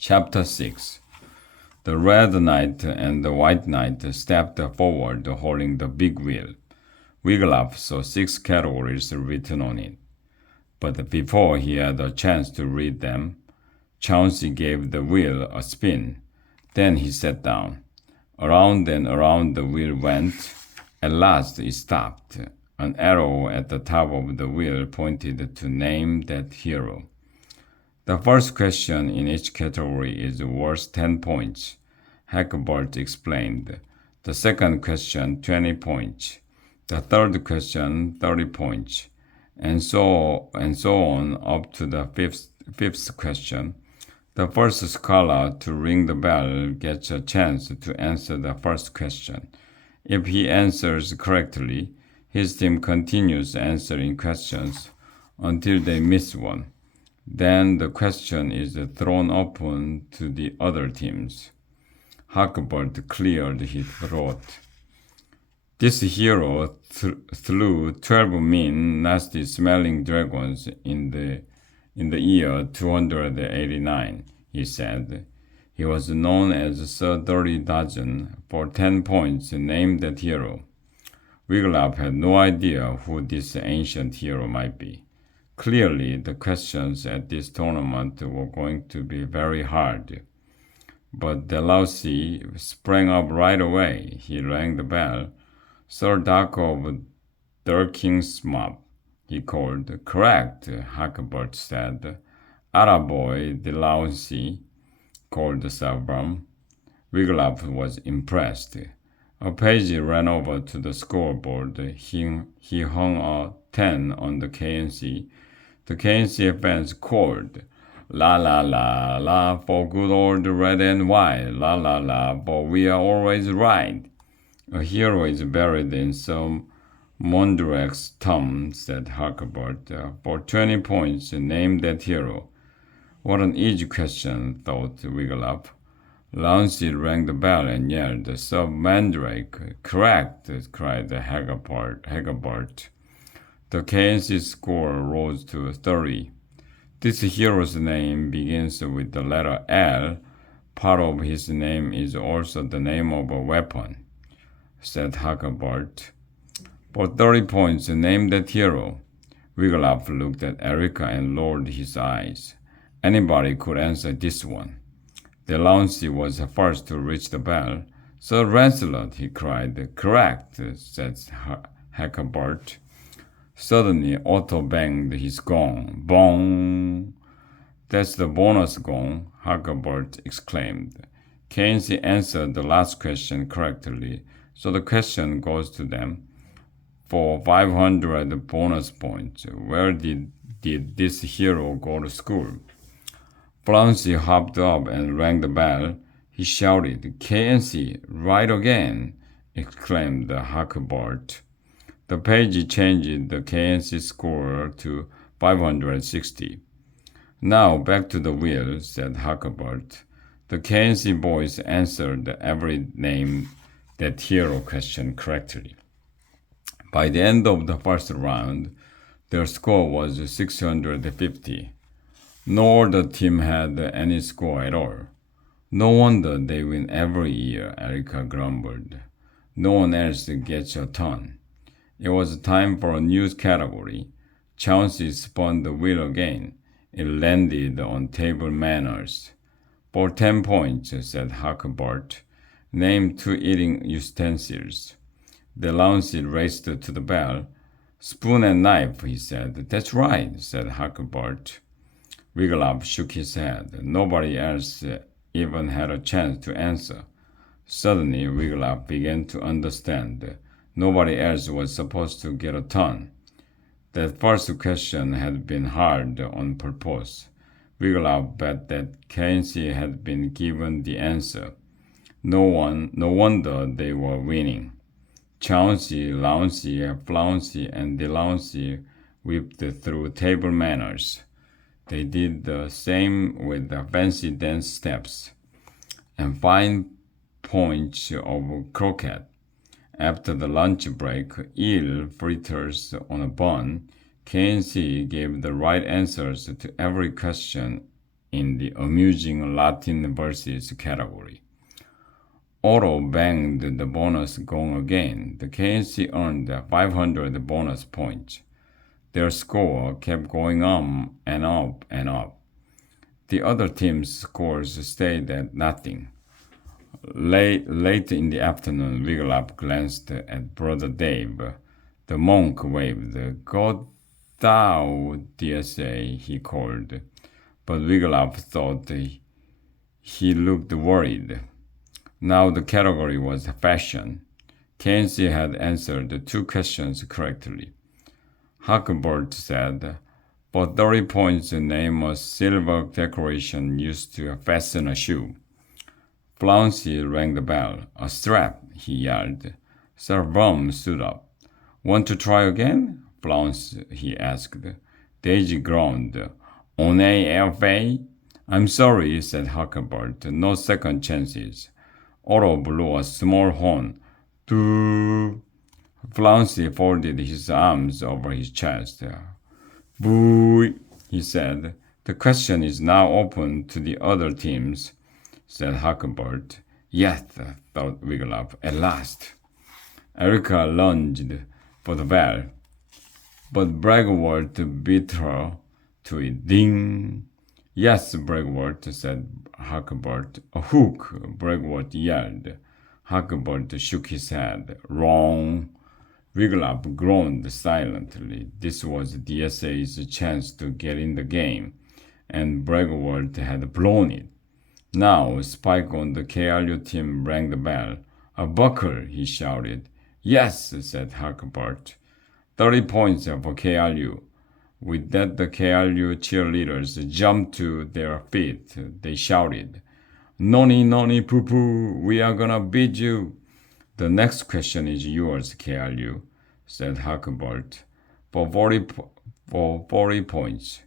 Chapter 6. The red knight and the white knight stepped forward holding the big wheel. Wiglaf saw 6 categories written on it, but before he had a chance to read them, Chauncey gave the wheel a spin. Then he sat down. Around and around the wheel went. At last it stopped. An arrow at the top of the wheel pointed to name that hero. The first question in each category is worth 10 points, Hagbard explained. The second question, 20 points. The third question, 30 points. And so on up to the fifth question. The first scholar to ring the bell gets a chance to answer the first question. If he answers correctly, his team continues answering questions until they miss one. Then the question is thrown open to the other teams. Hagbard cleared his throat. This hero slew 12 mean, nasty-smelling dragons in the year 289, he said. He was known as Sir Dirty Dozen. For 10 points, name that hero. Wiglaf had no idea who this ancient hero might be. Clearly, the questions at this tournament were going to be very hard. But Dalhousie sprang up right away. He rang the bell. Sir Doc of Dirkingsmop, he called. Correct, Hagbard said. Attaboy, Dalhousie, called Sabram. Wiglaf was impressed. A page ran over to the scoreboard. He hung a 10 on the KNC. The KNC fans called, la la la la for good old red and white, la la la, for we are always right. A hero is buried in some Mondrek's tomb, said Hagbard. For 20 points, name that hero. What an easy question, thought Wiglaf. Launcy rang the bell and yelled, Sir Mandrake. Correct, cried Hagbard. The KNC score rose to 30. This hero's name begins with the letter L. Part of his name is also the name of a weapon, said Hagbard. For 30 points, name that hero. Wiglaf looked at Erica and lowered his eyes. Anybody could answer this one. Delancey was first to reach the bell. Sir Lancelot, he cried. Correct, said Hagbard. Suddenly, Otto banged his gong. Bong! That's the bonus gong, Hagbard exclaimed. KNC answered the last question correctly, so the question goes to them. For 500 bonus points, where did this hero go to school? Flouncy hopped up and rang the bell. He shouted, KNC, right again, exclaimed Hagbard. The page changed the KNC score to 560. Now back to the wheel, said Hagbard. The KNC boys answered every name that hero question correctly. By the end of the first round, their score was 650. No other team had any score at all. No wonder they win every year, Erica grumbled. No one else gets a ton. It was time for a new category. Chauncey spun the wheel again. It landed on table manners. For 10 points, said Hagbard. Name 2 eating utensils. Delancey raced to the bell. Spoon and knife, he said. That's right, said Hagbard. Wiglaf shook his head. Nobody else even had a chance to answer. Suddenly, Wiglaf began to understand. Nobody else was supposed to get a ton. That first question had been hard on purpose. Wiglaf bet that KNC had been given the answer. No wonder they were winning. Chauncey, Launcy, Flouncy, and Delancey whipped through table manners. They did the same with the fancy dance steps and fine points of croquet. After the lunch break, eel fritters on a bun, KNC gave the right answers to every question in the amusing Latin verses category. Otto banged the bonus gong again. The KNC earned 500 bonus points. Their score kept going up and up and up. The other team's scores stayed at nothing. Late in the afternoon, Wiglaf glanced at Brother Dave. The monk waved. "Go thou, DSA," he called. But Wiglaf thought he looked worried. Now the category was fashion. KNC had answered 2 questions correctly. Huckleberry said, "For 30 points, name a silver decoration used to fasten a shoe." Flouncy rang the bell. "A strap," he yelled. Sir Brum stood up. "Want to try again?" Flounce, he asked. Daisy groaned. "On AFA?" "I'm sorry," said Huckleberry. "No second chances." Otto blew a small horn. "Doo." Flouncy folded his arms over his chest. "Boo," he said. "The question is now open to the other teams," said Huckleberry. "Yes," thought Wiglaf, "at last." Erica lunged for the bell, but Bragwort beat her to it. Ding! "Yes, Bragwort," said Huckleberry. "A hook," Bragwort yelled. Huckleberry shook his head. "Wrong." Wiglaf groaned silently. This was DSA's chance to get in the game, and Bragwort had blown it. Now Spike on the KRU team rang the bell. "A buckle," he shouted. "Yes," said Huckleberry. 30 points for KRU. With that, the KRU cheerleaders jumped to their feet. They shouted, "Noni, noni, poo poo, we are gonna beat you." "The next question is yours, KRU," said Huckleberry, for 40 points.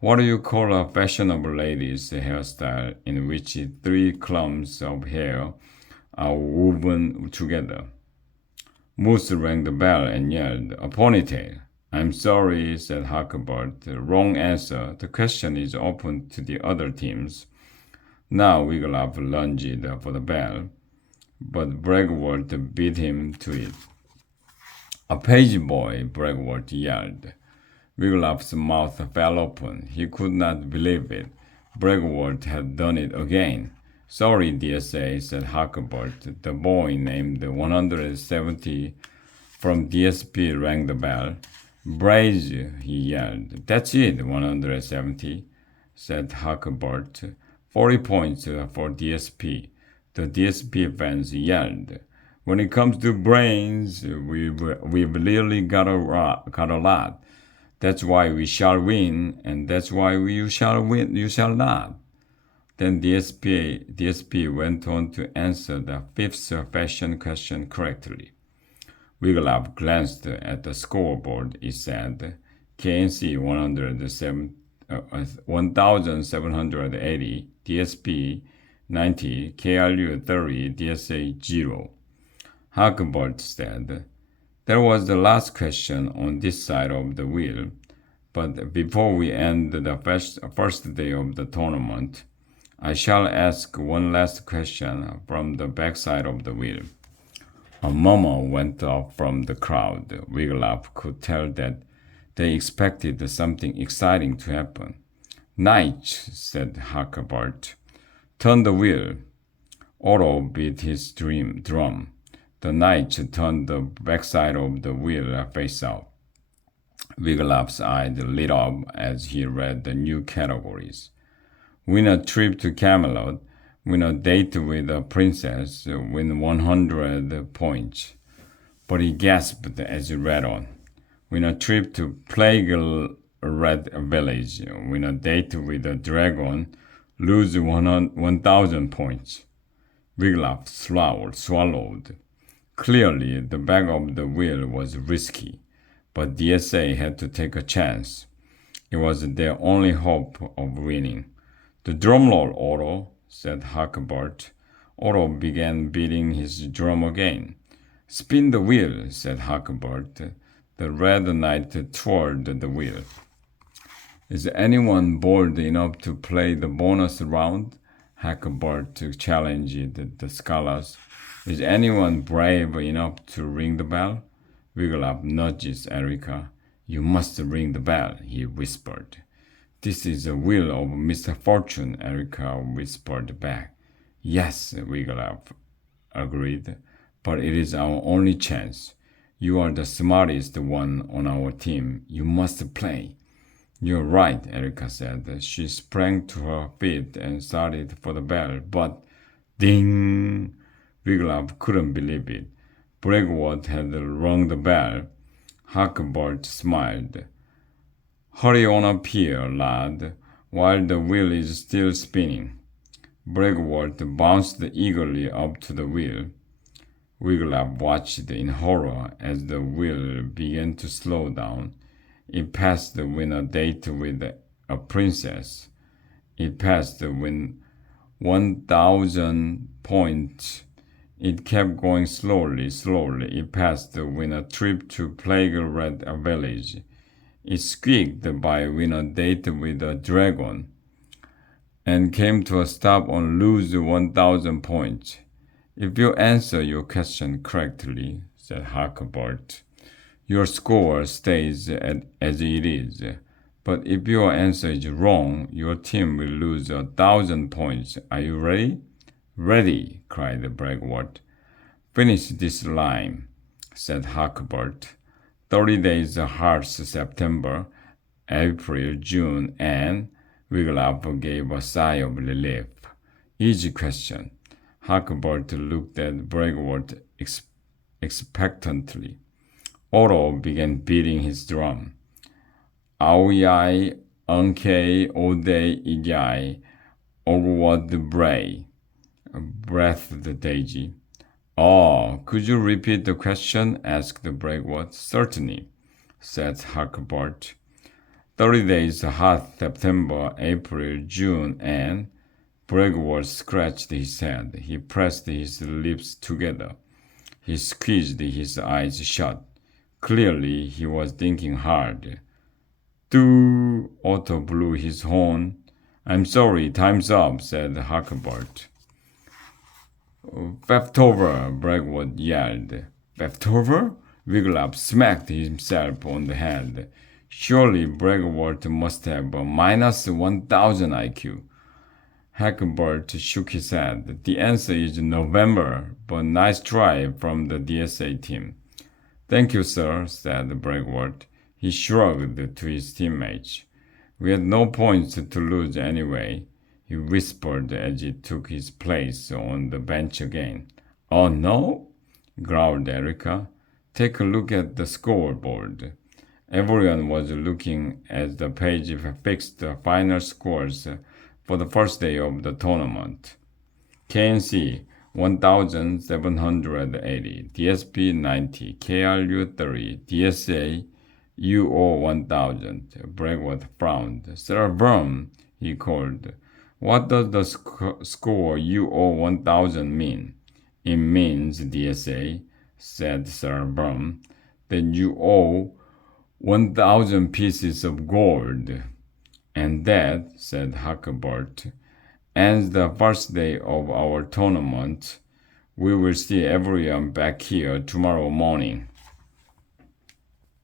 What do you call a fashionable lady's hairstyle in which 3 clumps of hair are woven together? Moose rang the bell and yelled, "A ponytail." "I'm sorry," said Huckleberry. "Wrong answer. The question is open to the other teams." Now Wiglaf lunged for the bell, but Bragwort beat him to it. "A page boy," Bragwort yelled. Wiglaf's mouth fell open. He could not believe it. Bragwort had done it again. "Sorry, DSA," said Huckleberry. The boy named 170 from DSP rang the bell. "Braze," he yelled. "That's it, 170, said Huckleberry. 40 points for DSP. The DSP fans yelled. "When it comes to brains, we've really got a lot. That's why we shall win, and that's why you shall win. You shall not." Then DSP went on to answer the 5th fashion question correctly. Wiglaf glanced at the scoreboard. It said, KNC 1,780, DSP 90, KRU 30, DSA 0. Huckleberry said, "That was the last question on this side of the wheel, but before we end the first day of the tournament, I shall ask one last question from the backside of the wheel." A murmur went up from the crowd. Wiglaf could tell that they expected something exciting to happen. "Knights," said Huckleberry. "Turn the wheel." Otto beat his drum. The knight turned the backside of the wheel face out. Wiglaf's eyes lit up as he read the new categories. Win a trip to Camelot, win a date with a princess, win 100 points. But he gasped as he read on. Win a trip to Plague Red Village, win a date with a dragon, lose 1,000 points. Wiglaf swallowed. Clearly, the back of the wheel was risky, but DSA had to take a chance. It was their only hope of winning. "The drum roll, Otto," said Huckleberry. Otto began beating his drum again. "Spin the wheel," said Huckleberry. The Red Knight twirled the wheel. Is anyone bold enough to play the bonus round? Hackbert challenged the scholars. Is anyone brave enough to ring the bell? Wigglytuff nudges Erica. You must ring the bell, he whispered. This is the wheel of misfortune, Erica whispered back. Yes, Wigglytuff agreed, but it is our only chance. You are the smartest one on our team. You must play. You're right, Erica said. She sprang to her feet and started for the bell, but ding! Wigglytuff couldn't believe it. Bragwood had rung the bell. Huckleberry smiled. Hurry on up here, lad, while the wheel is still spinning. Bragwood bounced eagerly up to the wheel. Wigglytuff watched in horror as the wheel began to slow down. It passed the winner date with a princess. It passed the 1,000 points. It kept going slowly. It passed the winner trip to Plague Red Village. It squeaked by winner date with a dragon and came to a stop on lose 1,000 points. If you answer your question correctly, said Huckleberry, your score stays as it is. But if your answer is wrong, your team will lose 1,000 points. Are you ready? Ready, cried Bragwood. Finish this line, said Huckleberry. 30 days Hearts September, April, June, and Wigglytuff gave a sigh of relief. Easy question. Huckleberry looked at Bragwood expectantly. Otto began beating his drum. Aoyai, Unkei, Ode, Ijai, Ogwad Bray, breathed Daisy. Oh, could you repeat the question? Asked Bragwood. Certainly, said Huckleberry. 30 days hot September, April, June, and Bragwood scratched his head. He pressed his lips together. He squeezed his eyes shut. Clearly, he was thinking hard. Doo! Otto blew his horn. I'm sorry, time's up, said Huckleberry. Feftover, Bragwood yelled. Feftover? Wigglytuff smacked himself on the head. Surely Bragwood must have a minus 1,000 IQ. Huckleberry shook his head. The answer is November, but nice try from the DSA team. Thank you, sir, said Bragwood. He shrugged to his teammates. We had no points to lose anyway, he whispered as he took his place on the bench again. Oh, no? Growled Erica. Take a look at the scoreboard. Everyone was looking as the page fixed the final scores for the first day of the tournament. KNC 1,780, DSP 90, KRU 30, DSA UO 1,000. Bragwood frowned. Sir Brum, he called. What does the score UO 1,000 mean? It means, DSA, said Sir Brum, that you owe 1,000 pieces of gold. And that, said Huckleberry, ends the first day of our tournament. We will see everyone back here tomorrow morning.